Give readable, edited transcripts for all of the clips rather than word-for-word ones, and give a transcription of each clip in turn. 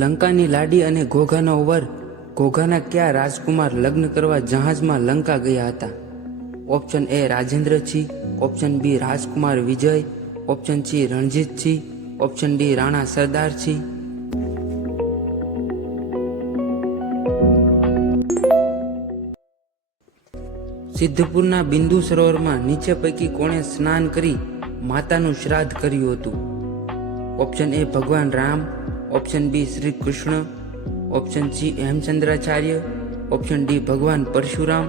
લંકાની લાડી અને ઘોઘાનો વર ઘોઘાના કયા રાજકુમાર લગ્ન કરવા જહાજમાં લંકા ગયા હતા? Option a Rajendra Singh, option b Rajkumar Vijay, option c Ranjit Singh, option d Rana Sardar Singh. સિદ્ધપુરના બિંદુ સરોવરમાં નીચે પૈકી કોણે સ્નાન કરી માતાનું શ્રાદ્ધ કર્યું હતું? ઓપ્શન એ ભગવાન Ram, option B Shri Krishna, option C Hemchandracharya, option D ભગવાન પરશુરામ.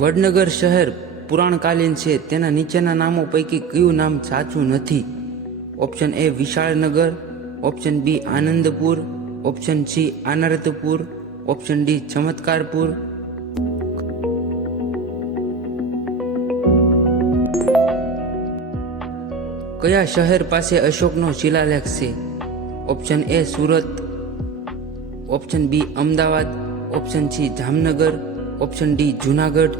વડનગર શહેર પુરાણકાલીન છે, તેના નીચેના નામો પૈકી કયું નામ સાચું નથી? Option a Vishalnagar, option b Anandpur, option c Anartpur, option d Chamatkarpur. કયા શહેર પાસે અશોકનો શિલાલેખ છે? Option a Surat, option B Ahmedabad, option c Jamnagar, option d Junagadh.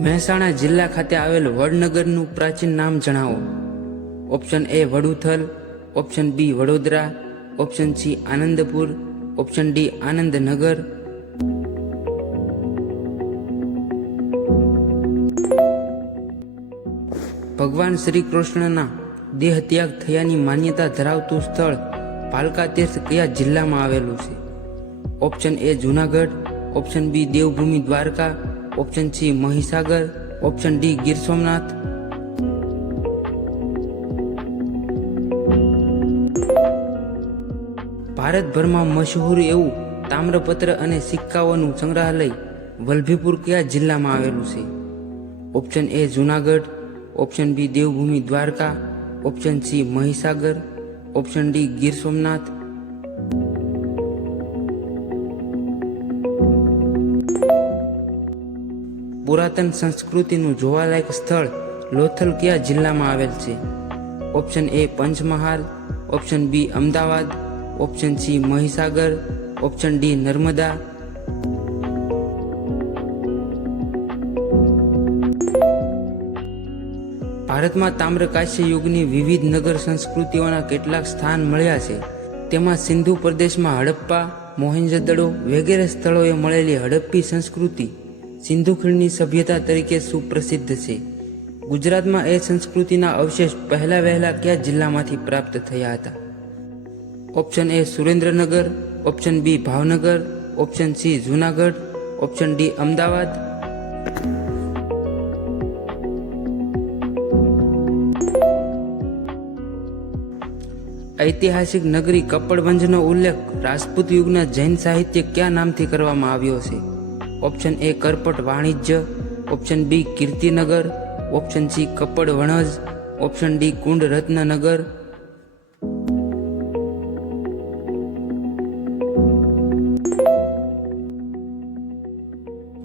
Mehsana જિલ્લા ખાતે આવેલ વડનગરનું પ્રાચીન નામ જણાવો. Option a Vaduthal, option b Vadodara, option c Anandpur, option d Anandnagar. ભગવાન શ્રી કૃષ્ણના દેહ ત્યાગ થયાની માન્યતા ધરાવતું સ્થળ ભાલકા તીર્થ કયા જિલ્લામાં આવેલું છે? Option A Junagadh, option B Devbhumi Dwarka, option C Mahisagar, option D Gir Somnath. ભારતભરમાં મશહૂર એવું તામ્રપત્ર અને સિક્કાઓનું સંગ્રહાલય વલભીપુર કયા જિલ્લામાં આવેલું છે? Option A Junagadh, option B Devbhumi Dwarka, option C Mahisagar, option D Gir Somnath. પુરાતન સંસ્કૃતિનું જોવાલાયક સ્થળ લોથલ કયા જિલ્લામાં આવેલ છે? Option A Panchmahal, option B Ahmedabad, option C Mahisagar, option D Narmada. ભારતમાં તામ્રકાંસ્ય યુગની વિવિધ નગર સંસ્કૃતિઓના કેટલાક સ્થાન મળ્યા છે. તેમાં સિંધુ પ્રદેશમાં હડપ્પા, મોહેંજો-દડો વગેરે સ્થળોએ મળેલી હડપ્પી સંસ્કૃતિ સિંધુ ખીણની સભ્યતા તરીકે સુપ્રસિદ્ધ છે. ગુજરાતમાં એ સંસ્કૃતિના અવશેષ પહેલા વહેલા કયા જિલ્લામાંથી પ્રાપ્ત થયા હતા? Option A Surendranagar, option B Bhavnagar, option C Junagadh, option D Ahmedabad. ઐતિહાસિક નગરી કપડવંજનો ઉલ્લેખ રાજપૂત યુગના જૈન સાહિત્ય કયા નામથી કરવામાં આવ્યો છે? Option a Karpat Vanijya, option b Kirtinagar, option c Kapad Vanaj, option d Kund Ratnanagar.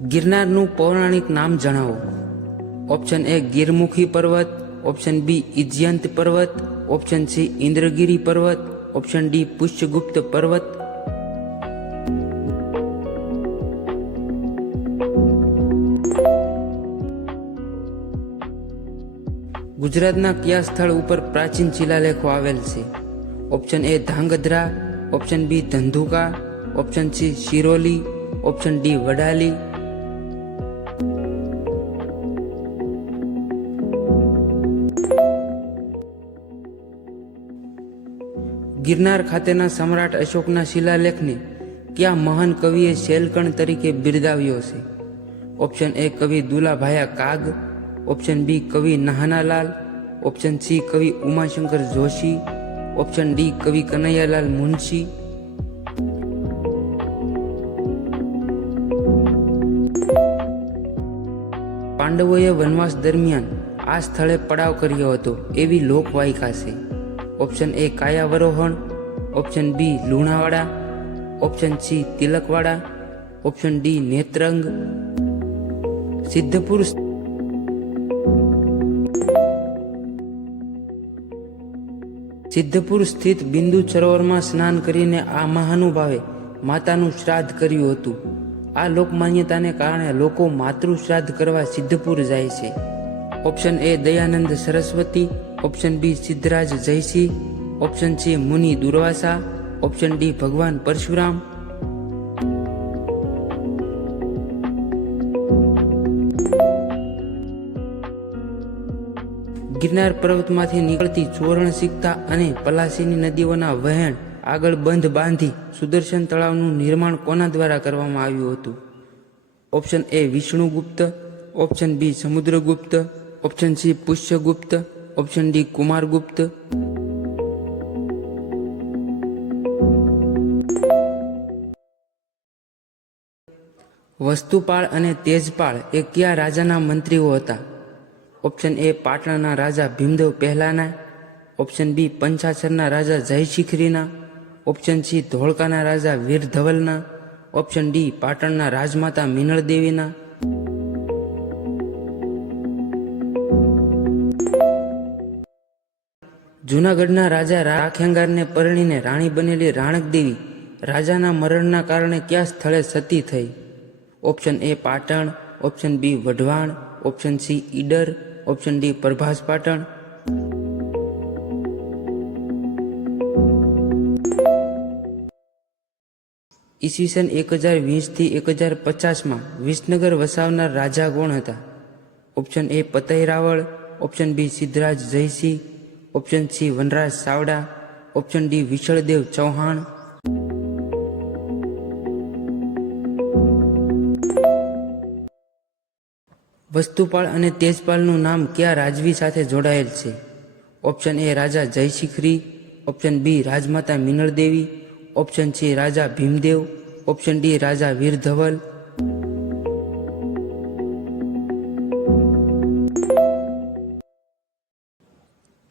ગિરનારનું પૌરાણિક નામ જણાવો. ઓપ્શન એ ગીરમુખી પર્વત, ઓપ્શન બી ઇજ્યંત પર્વત, ઓપ્શન સી ઇન્દ્રગીરી પર્વત, ઓપ્શન ડી પુષ્યગુપ્ત પર્વત. ગુજરાતના કયા સ્થળ ઉપર પ્રાચીન શિલાલેખો આવેલ છે? Option a Dhrangadhra, option b Dhandhuka, option c Shiroli, option d Vadali. Girnar ખાતેના સમ્રાટ અશોકના શિલાલેખને કયા મહાન કવિએ શૈલકણ તરીકે બિરદાવ્યો છે? ઓપ્શન એ કવિ દુલાભાયા કાગ, ઓપ્શન બી કવિ નહાનાલાલ, ઓપ્શન સી કવિ ઉમાશંકર જોશી, ઓપ્શન ડી કવિ કનૈયાલાલ મુનશી. પાંડવોએ વનવાસ દરમિયાન આ સ્થળે પડાવ કર્યો હતો એવી લોકવાયકા છે. Option a Kayavarohan, option B Lunawada, option c Tilakwada, option d Netrang. Siddhpur સ્થિત બિંદુ સરોવરમાં સ્નાન કરીને આ મહાનુભાવે માતાનું શ્રાદ્ધ કર્યું હતું. આ લોકમાન્યતાને કારણે લોકો માતૃ શ્રાદ્ધ કરવા સિદ્ધપુર જાય છે. Option A Dayanand Saraswati, option B Siddhraj Jaysinh, option C મુનિ દુર્વાસા, ઓપ્શન ડી ભગવાન પરશુરામ. ગિરનાર પર્વતમાંથી નીકળતી ચોરણ સિકતા અને પલાસીની નદીઓના વહેણ આગળ બંધ બાંધી સુદર્શન તળાવનું નિર્માણ કોના દ્વારા કરવામાં આવ્યું હતું? Option a Vishnugupta, option b Samudragupta, option c Pushyagupta, option d Kumaragupta. Vastupal અને તેજપાળ એ કયા રાજાના મંત્રીઓ હતા? ઓપ્શન એ પાટણના રાજા ભીમદેવ પહેલાના, ઓપ્શન બી પંચાસરના રાજા જયશિખરીના, ઓપ્શન સી ધોળકાના રાજા વીર ધવલના, ઓપ્શન ડી પાટણના રાજમાતા મિનળ દેવીના. જૂનાગઢના રાજા રાખેંગારને પરણીને રાણી બનેલી રાણક દેવી રાજાના મરણના કારણે કયા સ્થળે સતી થઈ? Option a Patan, option b Wadhwan, option c Idar, option d Prabhas Patan. ઈસવીસન 1020 થી 1050 વિસનગર વસાવનાર રાજા કોણ હતા? Option a Patai Rawal, option B Siddhraj Jaysinh, option c Vanraj Chavda, option d Vishaldev Chauhan. Vastupal અને તેજપાલનું નામ કયા રાજવી સાથે જોડાયેલ છે? ઓપ્શન એ રાજા જયશિખરી, ઓપ્શન બી રાજમાતા મિનળ દેવી, ઓપ્શન સી રાજા ભીમદેવ, ઓપ્શન ડી રાજા વીર ધવલ.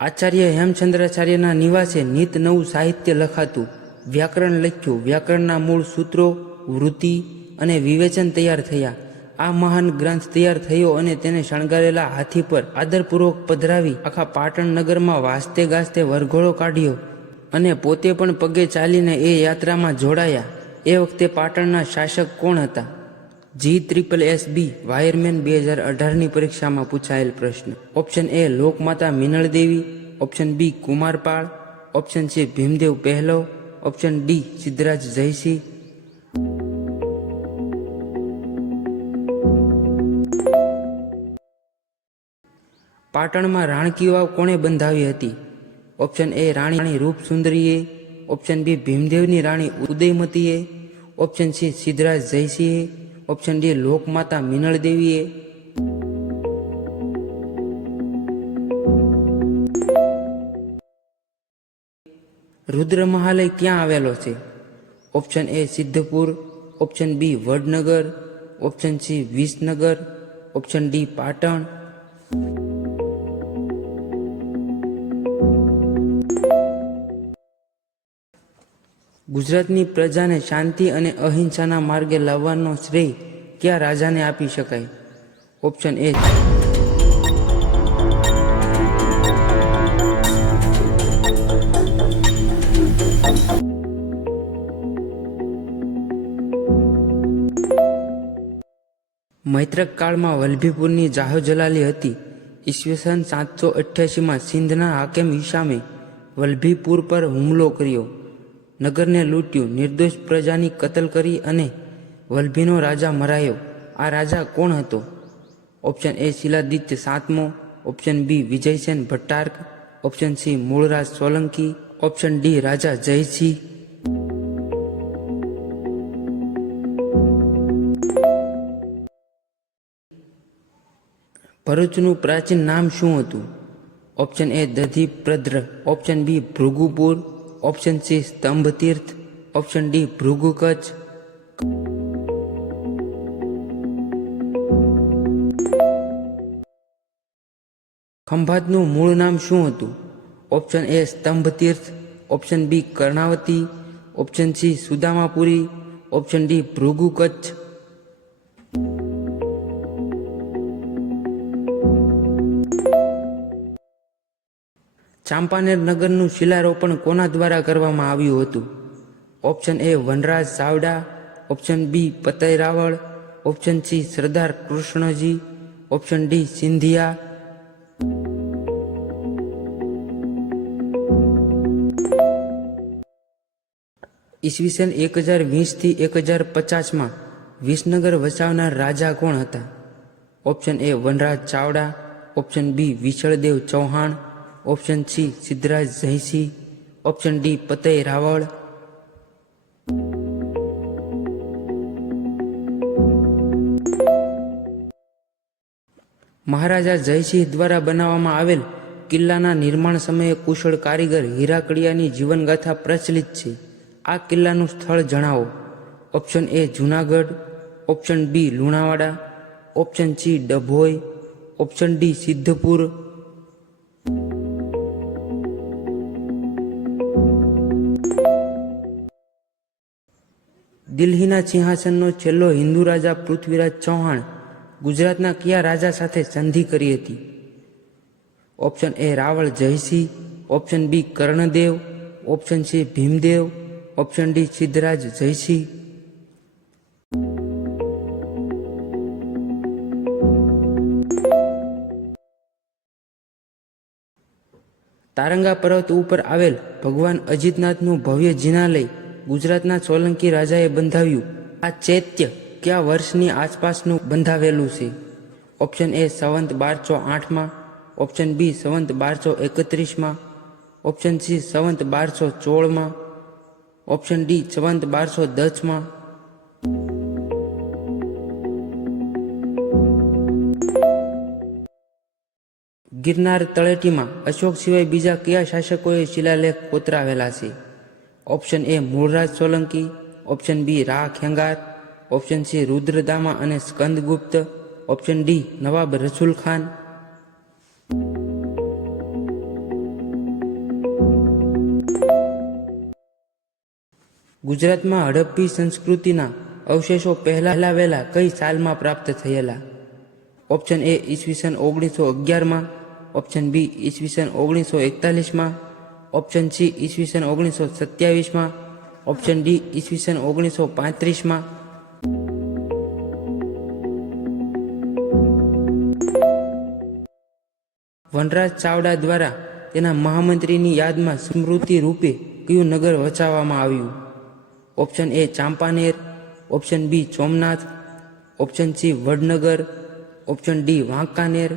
આચાર્ય હેમચંદ્રાચાર્યના નિવાસે નિત નવું સાહિત્ય લખાતું, વ્યાકરણ લખ્યું, વ્યાકરણના મૂળ સૂત્રો, વૃત્તિ અને વિવેચન તૈયાર થયા. આ મહાન ગ્રંથ તૈયાર થયો અને તેને શણગારેલા હાથી પર આદરપૂર્વક પધરાવી આખા પાટણ નગરમાં વાજતે ગાજતે વરઘોડો કાઢ્યો અને પોતે પણ પગે ચાલીને એ યાત્રામાં જોડાયા. એ વખતે પાટણના શાસક કોણ હતા? GSSB વાયરમેન 2018ની પરીક્ષામાં પૂછાયેલ પ્રશ્ન. ઓપ્શન એ લોકમાતા Minal Devi, option b Kumarpal, option C Bhimdev પહેલો, ઓપ્શન ડી સિદ્ધરાજ જયસિંહ. પાટણમાં રાણકી વાવ કોણે બંધાવી હતી? ઓપ્શન એ રાણી રૂપસુંદરીએ, ઓપ્શન બી ભીમદેવની રાણી ઉદયમતીએ, ઓપ્શન સી સિદ્ધરાજ જયસિંહે, ઓપ્શન ડી લોકમાતા મિનળ દેવીએ. રુદ્ર મહાલય ક્યાં આવેલો છે? Option a Siddhpur, option b Vadnagar, option c Visnagar, option d Patan. ગુજરાતની પ્રજાને શાંતિ અને અહિંસાના માર્ગે લાવવાનો શ્રેય કયા રાજાને આપી શકાય? ઓપ્શન એ મૈત્રક કાળમાં વલ્લભીપુરની જાહોજલાલી હતી. ઈસવીસન 788માં સિંધના હાકેમ હિશામે વલ્લભીપુર પર હુમલો કર્યો, નગરને લૂંટ્યું, નિર્દોષ પ્રજાની કતલ કરી અને વલ્લભીનો રાજા મરાયો. આ રાજા કોણ હતો? ઓપ્શન એ શિલાદિત્ય સાતમો, option b Vijaysen Bhattark, option c Mulraj Solanki, option d રાજા જયસિંહ. ભરૂચનું પ્રાચીન નામ શું હતું? Option a Dadhiprad, option b Bhrigupur, option c Stambhtirth, option d Bhrigu Kachchh. ખંભાતનું મૂળ નામ શું હતું? Option a Stambhtirth, option b Karnavati, option c Sudamapuri, option d Bhrigu Kachchh. Champaner નગરનું શિલારોપણ કોના દ્વારા કરવામાં આવ્યું હતું? ઓપ્શન એ Vanraj Chavda, option b Patai Rawal, option C સરદાર કૃષ્ણજી, ઓપ્શન ડી સિંધિયા. ઈસવીસન 1020 થી 1050માં વિસનગર વસાવનાર રાજા કોણ હતા? ઓપ્શન એ Vanraj Chavda, option B Vishaldev Chauhan, option C Siddhraj Jaysinh, option D Patai Rawal. મહારાજા જયસિંહ દ્વારા બનાવવામાં આવેલ કિલ્લાના નિર્માણ સમયે કુશળ કારીગર હીરાકડિયાની જીવનગાથા પ્રચલિત છે. આ કિલ્લાનું સ્થળ જણાવો. Option A Junagadh, option B Lunawada, option C Dabhoi, option D Siddhpur. દિલ્હીના સિંહાસનનો છેલ્લો હિન્દુ રાજા પૃથ્વીરાજ ચૌહાણ ગુજરાતના કયા રાજા સાથે સંધિ કરી હતી? Option A Rawal Jaisinh, option B Karandev, option C Bhimdev, option D Siddhraj Jaisinh. Taranga પર્વત ઉપર આવેલ ભગવાન અજીતનાથનું ભવ્ય જિનાલય ગુજરાતના સોલંકી રાજાએ બંધાવ્યું. આ ચૈત્ય કયા વર્ષની આસપાસનું બંધાવેલું છે? ઓપ્શન એ સંવંત 1208માં, ઓપ્શન બી સંવંત 1231માં, ઓપ્શન સી સંવંત 1216માં, ઓપ્શન ડી સંવંત 1210માં. ગિરનાર તળેટીમાં અશોક સિવાય બીજા કયા શાસકોએ શિલાલેખ કોતરાવેલા છે? Option A Mulraj Solanki, option B Ra Khengar, option C Rudradama અને સ્કંદગુપ્ત, ઓપ્શન ડી નવાબ રસુલ ખાન. ગુજરાતમાં હડપ્પી સંસ્કૃતિના અવશેષો પહેલા વહેલા કઈ સાલમાં પ્રાપ્ત થયેલા? ઓપ્શન એ ઈસવીસન 1911માં, ઓપ્શન બી ઈસવીસન 1941માં, ઓપ્શન સી ઈસવીસન 1927માં, ઓપ્શન ડી ઈસવીસન 1935માં. વનરાજ ચાવડા દ્વારા તેના મહામંત્રીની યાદમાં સ્મૃતિ રૂપે કયું નગર વસાવવામાં આવ્યું? Option A Champaner, option B Somnath, option C Vadnagar, option D Wankaner.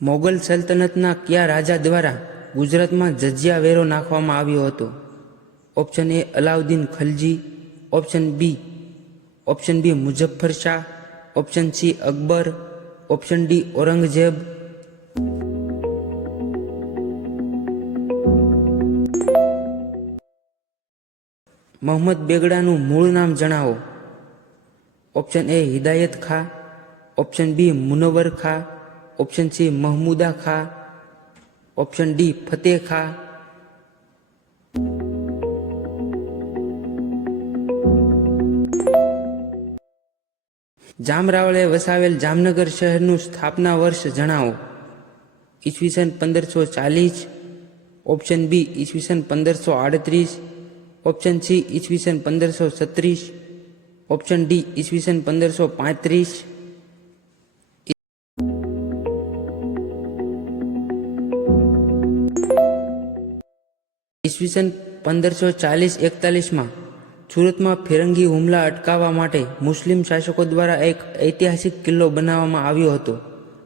Mughal સલ્તનતના કયા રાજા દ્વારા ગુજરાતમાં જજિયા વેરો નાખવામાં આવ્યો હતો? Option A Alauddin Khalji, option B Muzaffar Shah, option C Akbar, option D Aurangzeb. Mohammad બેગડાનું મૂળ નામ જણાવો. ઓપ્શન એ હિદાયત ખા, ઓપ્શન બી મુનવ્વર ખા, ઓપ્શન સી મહમૂદા ખા, ઓપ્શન ડી ફતેહ ખા. જામરાવળે વસાવેલ જામનગર શહેરનું સ્થાપના વર્ષ જણાવો. ઈસવીસન 1540, ઓપ્શન બી ઈસવીસન 1538, ઓપ્શન સી ઈસવીસન 1536, ઓપ્શન ડી ઈસવીસન 1535. ઈસવીસન 1540-41માં સુરતમાં ફિરંગી હુમલા અટકાવવા માટે મુસ્લિમ શાસકો દ્વારા એક ઐતિહાસિક કિલ્લો બનાવવામાં આવ્યો હતો.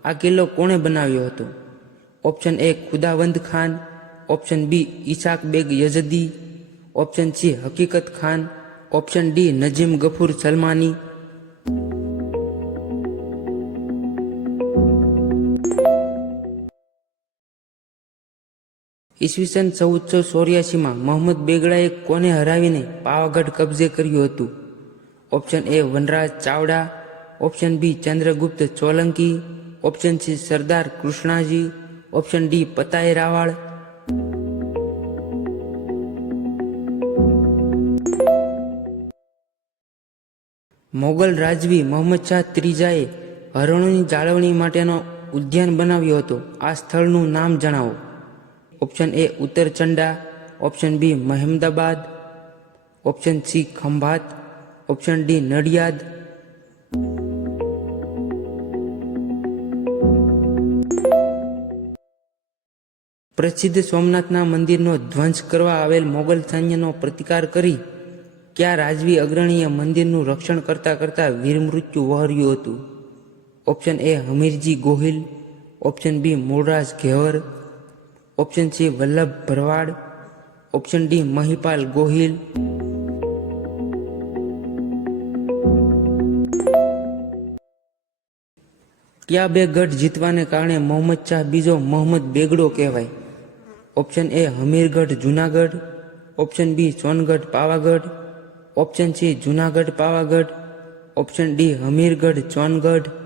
આ કિલ્લો કોણે બનાવ્યો હતો? Option A Khudawand Khan, option B Isak Beg Yazdi, option C Hakikat Khan, option D Najim Gafur Salmani. ઈસવીસન 1484માં મોહમ્મદ બેગડાએ કોને હરાવીને પાવાગઢ કબજે કર્યું હતું? ઓપ્શન એ Vanraj Chavda, option B Chandragupta Solanki, option C Sardar Krishnaji, option D Patai Rawal. Mughal રાજવી મોહમ્મદ શાહ ત્રીજાએ હરણોની જાળવણી માટેનો ઉદ્યાન બનાવ્યો હતો. આ સ્થળનું નામ જણાવો. Option A Uttarchanda, option B Mehmedabad, option C Khambhat, option D Nadiad. પ્રસિદ્ધ સોમનાથના મંદિરનો ધ્વંસ કરવા આવેલ મોગલ સૈન્યનો પ્રતિકાર કરી કયા રાજવી અગ્રણીએ મંદિરનું રક્ષણ કરતા કરતા વીરમૃત્યુ વહોર્યું હતું? Option A Hamirji Gohil, option B Mulraj Ghevar, option C Vallabh Bharwad, option D Mahipal Gohil. કયા બે ગઢ જીતવાને કારણે મોહમ્મદ શાહ બીજો મોહમ્મદ બેગડો કહેવાય? Option A Hamirgadh Junagadh, option B Songadh Pavagadh, option C Junagadh Pavagadh, option D Hamirgadh Songadh.